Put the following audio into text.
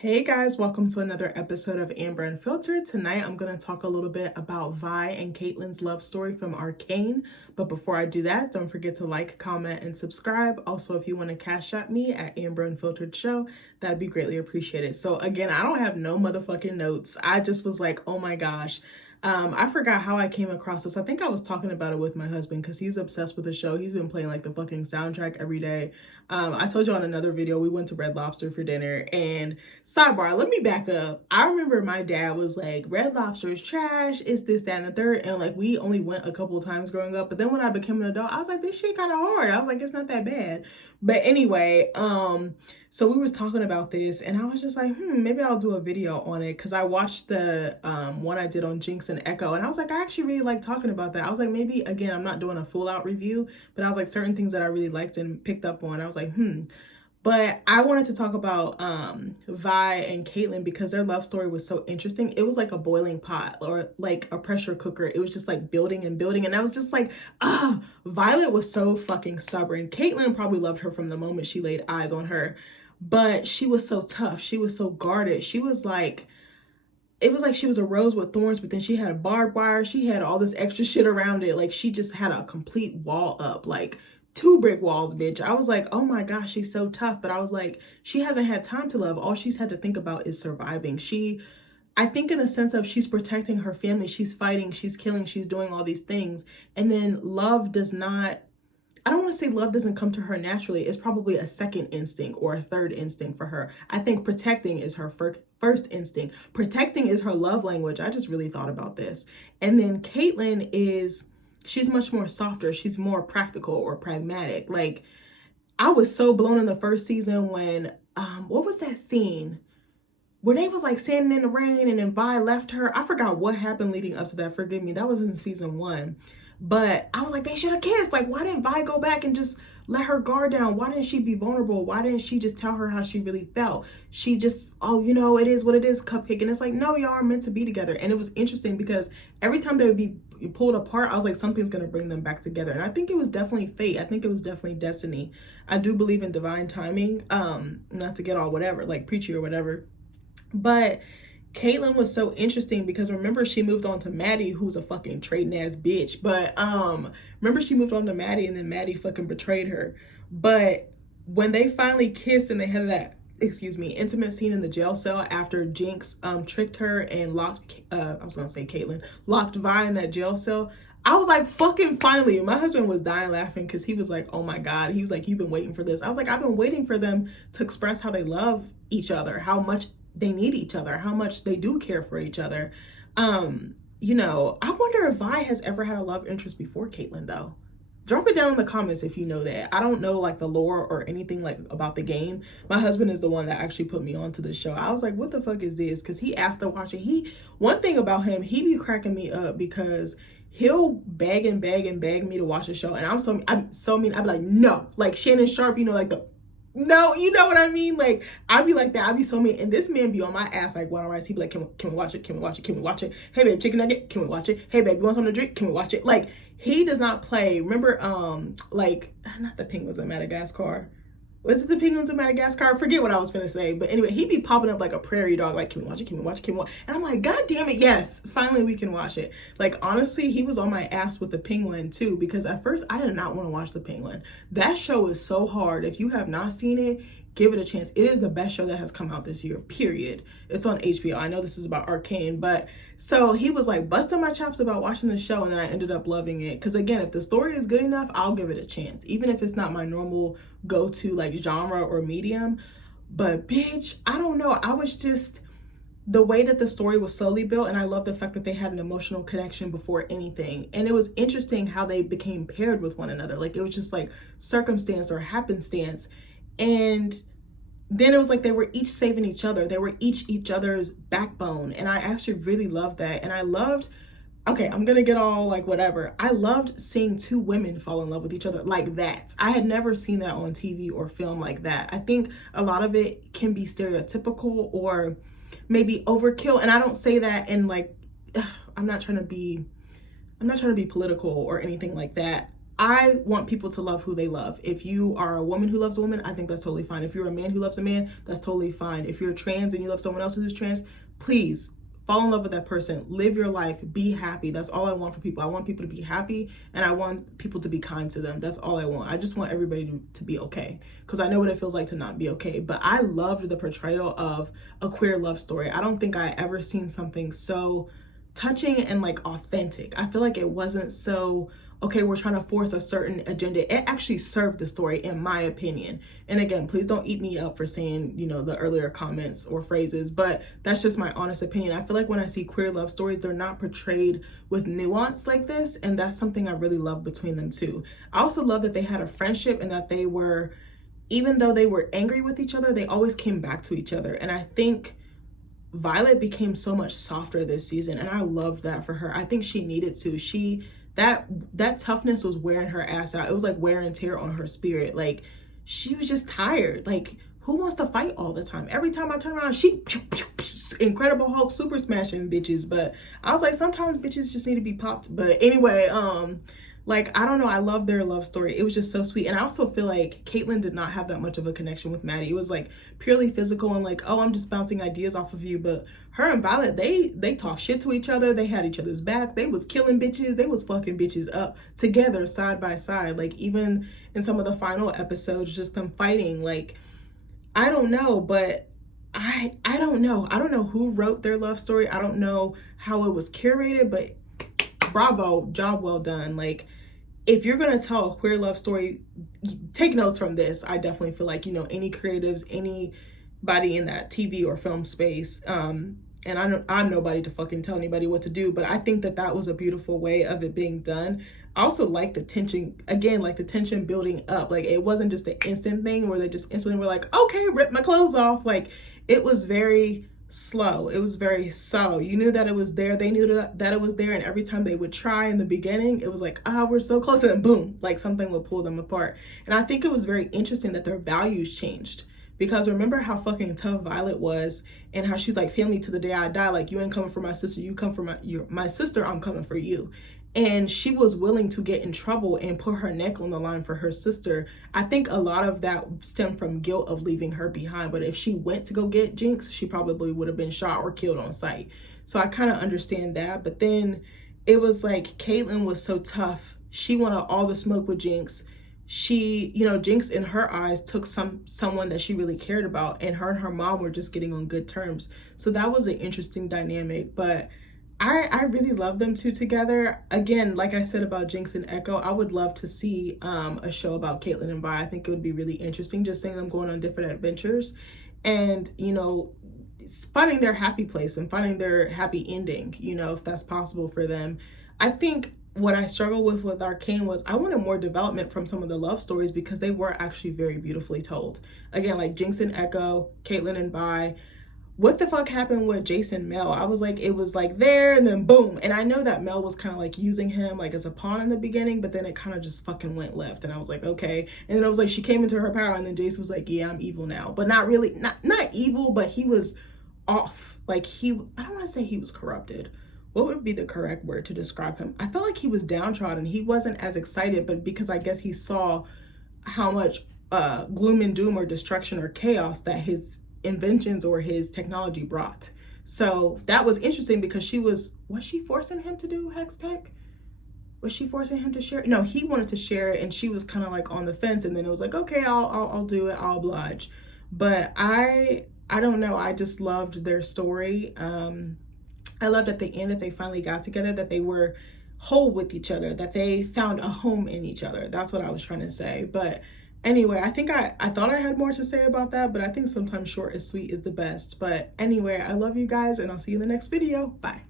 Hey guys, welcome to another episode of Amber Unfiltered. Tonight I'm going to talk a little bit about Vi and Caitlyn's love story from Arcane. But before I do that, don't forget to like, comment, and subscribe. Also, if you want to cash at me at AmberUnfilteredShow, that'd be greatly appreciated. So again, I don't have no motherfucking notes. I just was like, oh my gosh. I forgot how I came across this. I think I was talking about it with my husband because he's obsessed with the show. He's been playing like the fucking soundtrack every day. I told you on another video, we went to Red Lobster for dinner, and sidebar, let me back up. I remember my dad was like, Red Lobster is trash, it's this, that, and the third. And like, we only went a couple of times growing up. But then when I became an adult, I was like, this shit kind of hard. I was like, it's not that bad. But anyway, so we was talking about this and I was just like, maybe I'll do a video on it. Cause I watched the one I did on Jinx and Echo. And I was like, I actually really like talking about that. I was like, maybe again, I'm not doing a full out review, but I was like certain things that I really liked and picked up on. I was like, But I wanted to talk about Vi and Caitlyn because their love story was so interesting. It was like a boiling pot or like a pressure cooker. It was just like building and building. And I was just like, Violet was so fucking stubborn. Caitlyn probably loved her from the moment she laid eyes on her. But she was so tough. She was so guarded. She was like, it was like she was a rose with thorns, but then she had barbed wire. She had all this extra shit around it. Like she just had a complete wall up, like 2 brick walls, bitch. I was like, oh my gosh, she's so tough. But I was like, she hasn't had time to love. All she's had to think about is surviving. I think in a sense of she's protecting her family. She's fighting, she's killing, she's doing all these things. And then love does not, I don't want to say love doesn't come to her naturally. It's probably a second instinct or a third instinct for her. I think protecting is her first instinct. Protecting is her love language. I just really thought about this. And then Caitlyn she's much more softer. She's more practical or pragmatic. Like, I was so blown in the first season when, what was that scene? Where they was like standing in the rain and then Vi left her. I forgot what happened leading up to that. Forgive me. That was in season 1. But I was like, they should have kissed. Like, why didn't Vi go back and just let her guard down? Why didn't she be vulnerable? Why didn't she just tell her how she really felt? She just, it is what it is, cupcake. And it's like, no, y'all are meant to be together. And it was interesting because every time they would be pulled apart, I was like, something's going to bring them back together. And I think it was definitely fate. I think it was definitely destiny. I do believe in divine timing. Not to get all whatever, like preachy or whatever. But Caitlyn was so interesting because remember she moved on to Maddie, who's a fucking trading ass bitch. But remember she moved on to Maddie and then Maddie fucking betrayed her. But when they finally kissed and they had that intimate scene in the jail cell after Jinx tricked her and locked locked Vi in that jail cell. I was like, fucking finally. My husband was dying laughing because he was like, oh my God. He was like, you've been waiting for this. I was like, I've been waiting for them to express how they love each other, how much they need each other, how much they do care for each other. I wonder if Vi has ever had a love interest before Caitlyn though. Drop it down in the comments if you know that. I don't know like the lore or anything like about the game. My husband is the one that actually put me onto the show. I was like, what the fuck is this? Because he asked to watch it. One thing about him, he be cracking me up because he'll beg and beg and beg me to watch the show. And I'm so mean. I'd be like, no. Like Shannon Sharp, like no, you know what I mean? Like, I'd be like that. I'd be so mean. And this man be on my ass like one rice. He'd be like, can we watch it? Can we watch it? Can we watch it? Hey, babe, chicken nugget. Can we watch it? Hey, babe, you want something to drink? Can we watch it? Like, he does not play. Remember, not the penguins of Madagascar. Was it the penguins of Madagascar? I forget what I was finna say. But anyway, he'd be popping up like a prairie dog. Like, can we watch it? Can we watch it? Can we watch it? And I'm like, God damn it, yes. Finally, we can watch it. Like, honestly, he was on my ass with the penguin, too. Because at first, I did not want to watch the penguin. That show is so hard. If you have not seen it, give it a chance. It is the best show that has come out this year, period. It's on HBO. I know this is about Arcane, but so he was like busting my chops about watching the show, and then I ended up loving it. Because again, if the story is good enough, I'll give it a chance, even if it's not my normal go-to like genre or medium. But bitch, I don't know. I was just, the way that the story was slowly built, and I love the fact that they had an emotional connection before anything. And it was interesting how they became paired with one another. Like, it was just like circumstance or happenstance. And then it was like they were each saving each other. They were each other's backbone. And I actually really loved that. And I loved, okay, I'm gonna get all like whatever. I loved seeing 2 women fall in love with each other like that. I had never seen that on TV or film like that. I think a lot of it can be stereotypical or maybe overkill. And I don't say that in like, I'm not trying to be political or anything like that. I want people to love who they love. If you are a woman who loves a woman, I think that's totally fine. If you're a man who loves a man, that's totally fine. If you're trans and you love someone else who's trans, please fall in love with that person. Live your life. Be happy. That's all I want for people. I want people to be happy, and I want people to be kind to them. That's all I want. I just want everybody to be okay, because I know what it feels like to not be okay. But I loved the portrayal of a queer love story. I don't think I ever seen something so touching and like authentic. I feel like it wasn't so, okay, we're trying to force a certain agenda. It actually served the story, in my opinion. And again, please don't eat me up for saying, you know, the earlier comments or phrases, but that's just my honest opinion. I feel like when I see queer love stories, they're not portrayed with nuance like this. And that's something I really love between them too. I also love that they had a friendship, and that they were, even though they were angry with each other, they always came back to each other. And I think Violet became so much softer this season, and I loved that for her. I think she needed to. That toughness was wearing her ass out. It was like wear and tear on her spirit. Like, she was just tired. Like, who wants to fight all the time? Every time I turn around, she Incredible Hulk super smashing bitches. But I was like, sometimes bitches just need to be popped. But anyway, like, I don't know, I love their love story. It was just so sweet. And I also feel like Caitlyn did not have that much of a connection with Maddie. It was like purely physical and like, oh, I'm just bouncing ideas off of you. But her and Violet, they talk shit to each other. They had each other's backs. They was killing bitches. They was fucking bitches up together, side by side. Like, even in some of the final episodes, just them fighting. Like, I don't know, but I don't know. I don't know who wrote their love story. I don't know how it was curated, but bravo, job well done. Like, if you're going to tell a queer love story, take notes from this. I definitely feel like, you know, any creatives, anybody in that TV or film space, and I'm nobody to fucking tell anybody what to do, but I think that was a beautiful way of it being done. I also like the tension, again, like the tension building up. Like, it wasn't just an instant thing where they just instantly were like, okay, rip my clothes off. Like, it was very slow. It was very subtle. You knew that it was there. They knew that it was there. And every time they would try in the beginning, it was like, we're so close. And then boom, like something would pull them apart. And I think it was very interesting that their values changed. Because remember how fucking tough Violet was, and how she's like, family to the day I die. Like, you ain't coming for my sister. You come for my sister. I'm coming for you. And she was willing to get in trouble and put her neck on the line for her sister. I think a lot of that stemmed from guilt of leaving her behind. But if she went to go get Jinx, she probably would have been shot or killed on sight. So I kind of understand that. But then it was like Caitlyn was so tough. She wanted all the smoke with Jinx. She, you know, Jinx in her eyes took someone that she really cared about, and her mom were just getting on good terms. So that was an interesting dynamic. But I really love them two together. Again, like I said about Jinx and Echo, I would love to see a show about Caitlyn and Vi. I think it would be really interesting just seeing them going on different adventures and, you know, finding their happy place and finding their happy ending, you know, if that's possible for them. I think what I struggled with Arcane was I wanted more development from some of the love stories, because they were actually very beautifully told. Again, like Jinx and Echo, Caitlyn and Vi. What the fuck happened with Jason and Mel? I was like, it was like there and then boom. And I know that Mel was kind of like using him like as a pawn in the beginning, but then it kind of just fucking went left. And I was like, okay. And then I was like, she came into her power, and then Jason was like, yeah, I'm evil now. But not really, not evil, but he was off. Like, I don't want to say he was corrupted. What would be the correct word to describe him? I felt like he was downtrodden. He wasn't as excited, but because I guess he saw how much gloom and doom or destruction or chaos that his inventions or his technology brought. So that was interesting, because was she forcing him to do Hex Tech? Was she forcing him to share? No, he wanted to share it, and she was kind of like on the fence, and then it was like, okay, I'll do it, I'll oblige. But I don't know, I just loved their story. I loved at the end that they finally got together, that they were whole with each other, that they found a home in each other. That's what I was trying to say. But anyway, I think I thought I had more to say about that, but I think sometimes short and sweet is the best. But anyway, I love you guys, and I'll see you in the next video. Bye.